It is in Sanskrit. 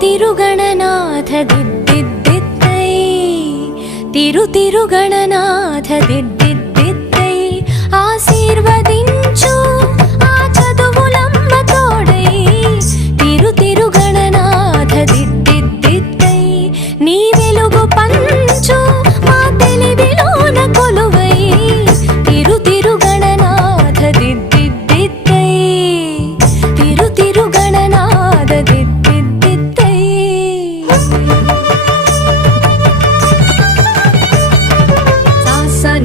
तिरुगणनाथ दिद्दिद्दित्तै तिरु तिरुगणनाथ दिद्